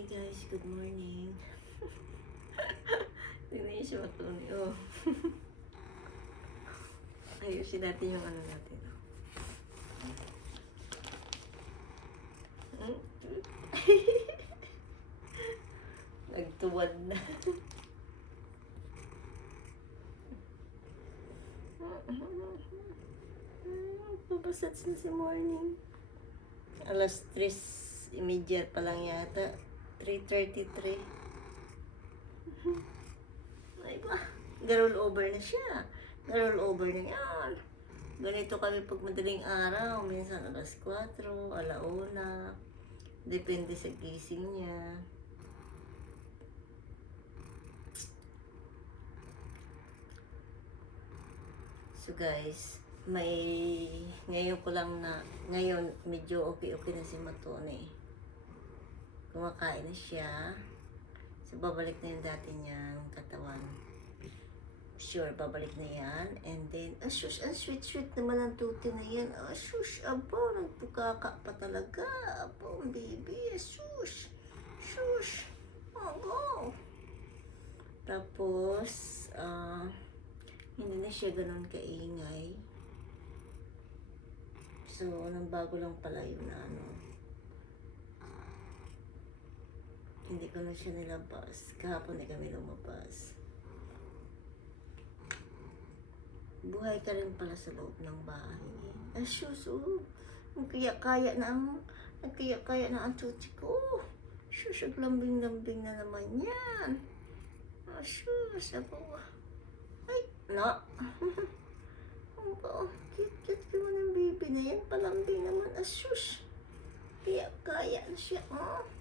Hi guys, good morning. Tingnan niyo si Matoni. Oh. Ayusin natin yung ano natin. Hmm? Nagtuwad na. Papasats na si morning. Alas 3.30 pa lang yata. 3.33. Ay ba? Garol over na siya. Garol over na yan. Ganito kami pag madaling araw. Minsan alas 4, alauna. Depende sa gising niya. So guys, may ngayon ko lang na ngayon medyo okay-okay na si Matone. Kumakain na siya. So babalik na yung dati niyang katawan. Sure, babalik na yan. And then, ah, shush, ang sweet-sweet naman ang tuti na yan. Ah, shush, abo, nagpukaka pa talaga. Abo, baby, shush. Shush. Oh, go. Tapos, ah, hindi na siya ganun kaingay. So, nang bago lang pala yun ano. Hindi ko na siya nilabas. Kahapon na kami lumabas. Buhay ka rin pala sa loob ng bahay. Ah, sus, oh. Ang kaya-kaya na ang, ang kaya-kaya na ang chuchi ko. Sus, ang lambing-lambing na naman yan. Ah, sus, ako. Ay, na. Ang ba, cute-cute naman ng baby na yan. Palambing naman. Ah, sus. Kaya-kaya na siya, oh.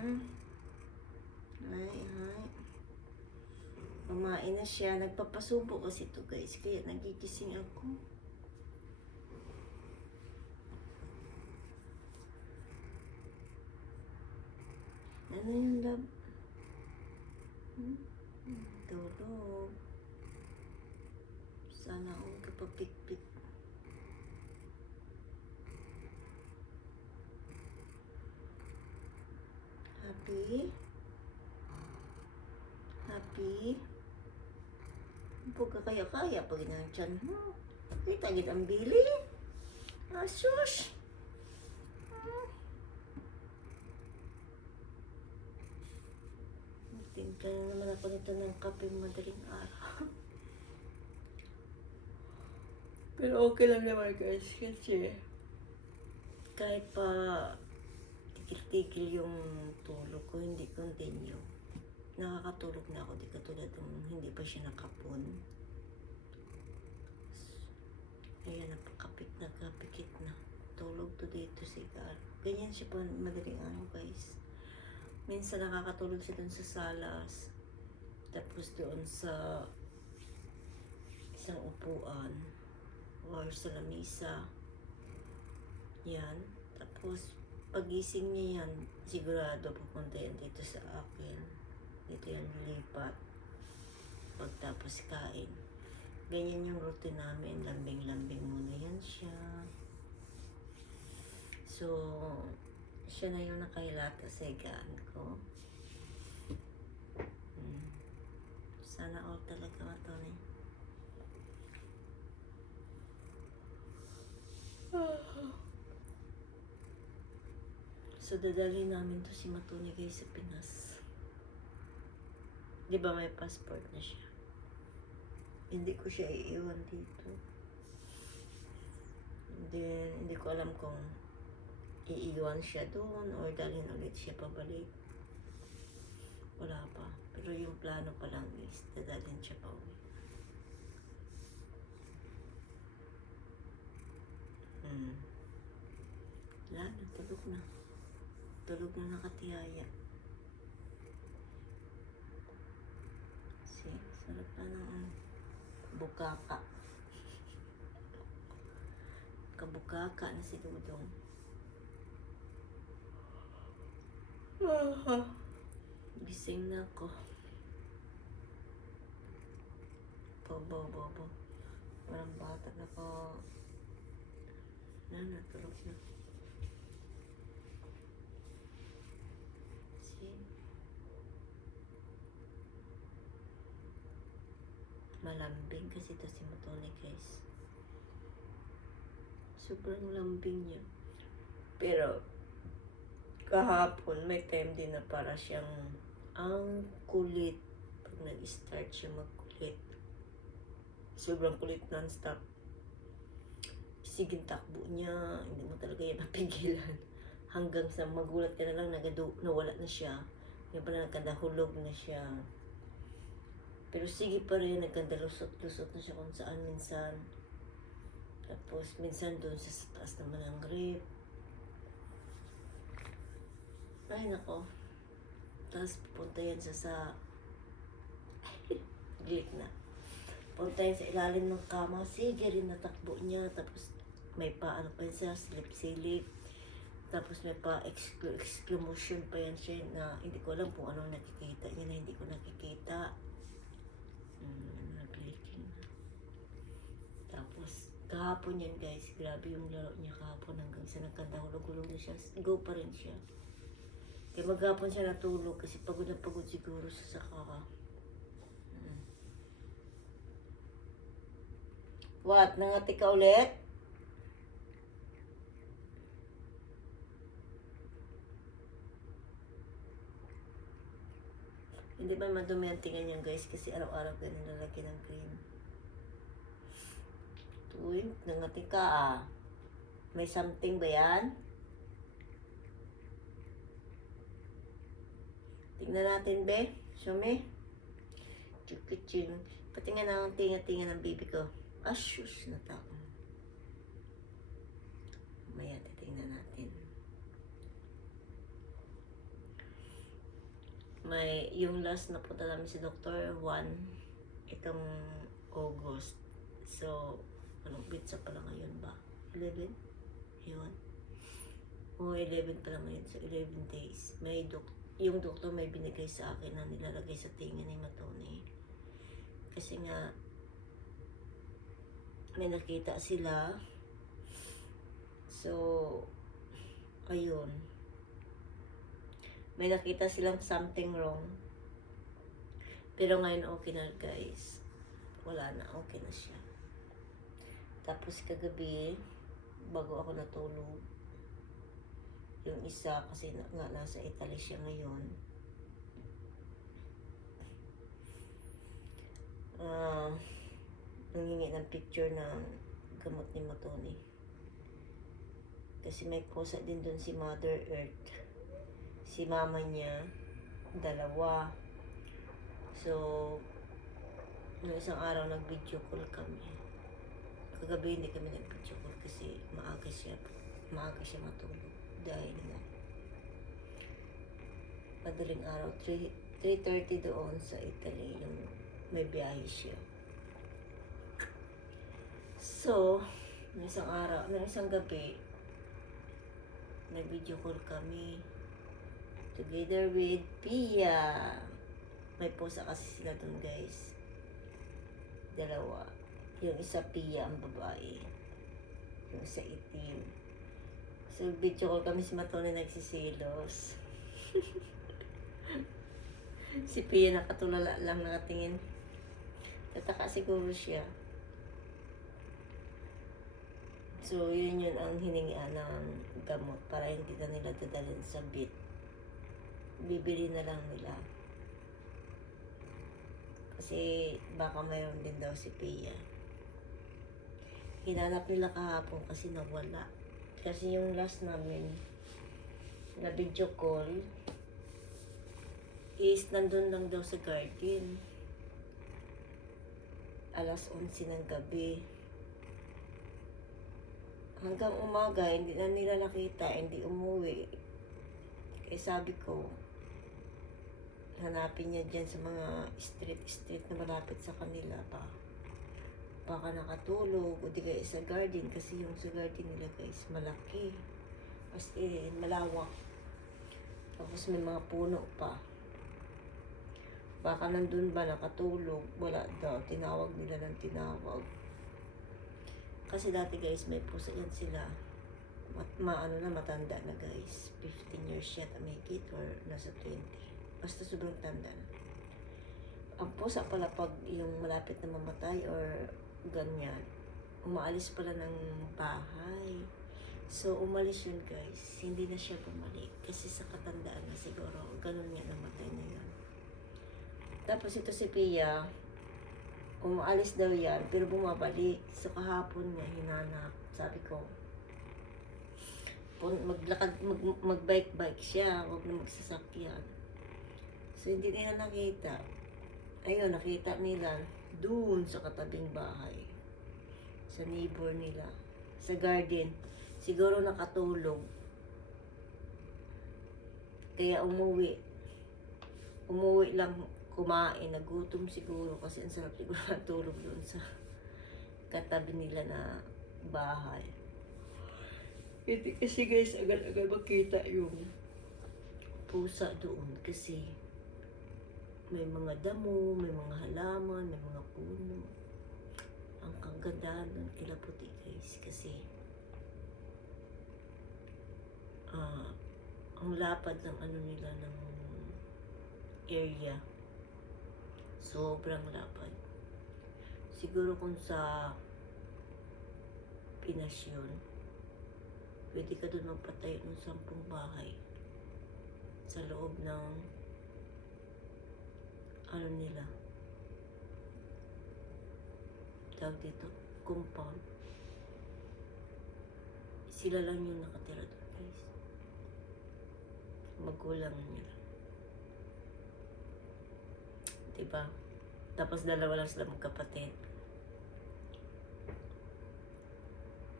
Ay, ay. Kumain na siya. Nagpapasubo kasi ito guys. Kaya nagigising ako. Ano yung lab? Hmm? Tulog. Sana akong kapapikpik. Kaya-kaya pag inansyan mo. Kita git ang bili. Asus! Hmm. Tinta na naman ako nito ng kape madaling araw. Pero okay lang naman guys kasi kahit pa tigil-tigil yung tulog ko, hindi continue. Nakakatulog na ako, di katulad ng hindi pa siya nakapon. Kaya napakapit na kapikit na. Tulog to dito sigar. Ganyan siya pa madaling araw guys. Minsan nakakatulog siya dun sa salas. Tapos doon sa isang upuan or sa lamisa. Yan. Tapos pagising niya yan, sigurado pupunta yan dito sa akin. Dito yan lipat. Pagtapos kain. Ganyan yung routine namin. Lambing-lambing muna yan siya. So, siya na yung nakahilata sa higaan ko. Hmm. Sana all talaga ito eh. So, dadalhin namin to si Matuni guys sa Pinas. Di ba may passport na siya? Hindi ko siya iiwan dito. Then, hindi ko alam kung iiwan siya doon or dalhin ulit siya pabalik. Wala pa. Pero yung plano pa lang is dadalhin siya pa uwi. Hmm. Wala tulog na. Tulog na nakatiyaya. Si, sarap na ng ano, bukaka. Kabukaka na si Dudong. Gising na ako. Bobo, bobo. Parang bata na ko. Na, natulog na. Malambing kasi ito si Matone guys. Sobrang lambing niya. Pero, kahapon may time din na para siyang ang kulit. Pag nag-start siya magkulit. Sobrang kulit non-stop. Sige takbo niya, hindi mo talaga yan mapigilan. Hanggang sa magulat ka na lang, nagadu- nawala na siya. Yung pala nagkandahulog na siya. Pero sige pa rin, nagkandalusot-lusot na siya kung saan minsan. Tapos minsan doon sa taas naman ng grip. Ay nako. Tapos pupunta yan sa sa... Glik na. Punta yan sa ilalim ng kama. Sige rin natakbo niya. Tapos may pa ano pa yan siya, silip-silip. Tapos may pa exclu- exclamation pa yan siya na hindi ko alam kung anong nakikita niya na hindi ko nakikita. Mm, nag-leaking na. Tapos, kahapon yan guys, grabe yung laro niya kahapon hanggang sa nagkandahulog-hulog na siya. Go pa rin siya. Kaya maghapon siya natulog kasi pagod na pagod siguro sa saka. Mm. What? Nangati ka ulit? Hindi ba madumi ang tingin niyan guys kasi araw-araw ka nilalagyan ng cream. Tuwing, nangati ka ah. May something ba yan? Tingnan natin, be. Show me. Chukuching. Patingnan na ang tinga-tinga ng baby ko. Ah, shush, natako. May, yung last na punta namin si Dr. Juan, itong August. So, anong pizza pala ngayon ba? 11? Yun. O, 11 pala ngayon. So, 11 days. May dok yung doktor may binigay sa akin na nilalagay sa tingin ni Matone. Kasi nga, may nakita sila. So, ayun. May nakita silang something wrong. Pero ngayon okay na guys. Wala na, okay na siya. Tapos kagabi, bago ako natulog, yung isa kasi na, nga nasa Italy siya ngayon. Ah, nangingi ng picture ng gamot ni Matoni. Kasi may pusa din doon si Mother Earth. Si mama niya, dalawa. So, nung isang araw nag-video call kami. Kagabi hindi kami nag-video call kasi maaga siya, maaga siya matulog dahil nga madaling araw 3 3.30 doon sa Italy yung may biyahe siya so ng isang araw ng isang gabi nag video call kami together with Pia may pusa kasi sila doon guys dalawa yung isa Pia ang babae yung isa itim So, video call kami si Matone nagsisilos. si Pia nakatulala lang nakatingin. Tataka siguro siya. So, yun yun ang hiningian ng gamot para hindi na nila dadalhin sa bit. Bibili na lang nila. Kasi baka mayroon din daw si Pia. Hinanap nila kahapon kasi nawala. Kasi yung last namin na video call is nandun lang daw sa garden. Alas 11 ng gabi. Hanggang umaga, hindi na nila nakita, hindi umuwi. Kaya sabi ko, hanapin niya dyan sa mga street-street na malapit sa kanila pa. Baka nakatulog o di kaya sa garden kasi yung sa garden nila guys malaki. As in malawak. Tapos may mga puno pa. Baka nandun ba nakatulog? Wala daw. Tinawag nila ng tinawag. Kasi dati guys may pusa yan sila. Mat, maano na matanda na guys. 15 years yata may kid or nasa 20 basta sobrang tanda ang pusa pala pag yung malapit na mamatay or ganyan, umaalis pala ng bahay. So, umalis yun guys. Hindi na siya bumalik. Kasi sa katandaan na siguro, ganun niya namatay na yun. Tapos ito si Pia, umaalis daw yan, pero bumabalik. So, kahapon niya, hinanap. Sabi ko, maglakad, mag, magbike-bike siya, huwag na magsasakyan. So, hindi nila nakita. Ayun, nakita nila doon sa katabing bahay. Sa neighbor nila. Sa garden. Siguro nakatulog. Kaya umuwi. Umuwi lang kumain. Nagutom siguro kasi ang sarap siguro natulog doon sa katabi nila na bahay. Hindi kasi guys, agad-agad makita yung pusa doon kasi may mga damo, may mga halaman, may mga puno. Ang kaganda nun kila puti guys kasi ah ang lapad ng ano nila ng area. Sobrang lapad. Siguro kung sa Pinas yun, pwede ka doon magpatayo ng sampung bahay sa loob ng ano nila. Tawag dito compound. Sila lang yung nakatira doon guys. Magulang nila. Diba? Tapos dalawa lang sila magkapatid.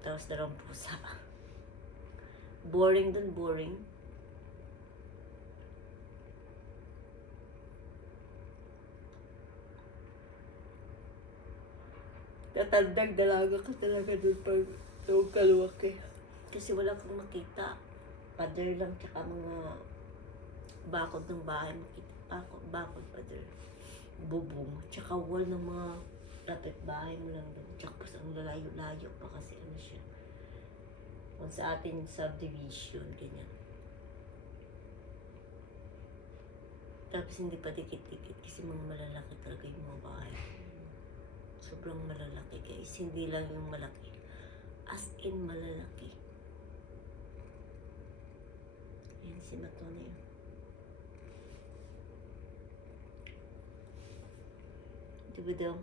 Tapos dalawang pusa. Boring dun boring Tatandang dalaga ka talaga doon pag doon kaluwaki. Kasi wala kang makita. Pader lang tsaka mga bakod ng bahay makita. Bakod, bakod pader. Bubong. Tsaka wall ng mga lapit bahay mo lang doon. Tsaka ang lalayo-layo pa kasi ano siya. Kung sa atin subdivision, ganyan. Tapos hindi pa dikit-dikit kasi mga malalaki talaga yung mga bahay. Sobrang malalaki guys. Hindi lang yung malaki. As in malalaki. Yan si Matone. Diba daw?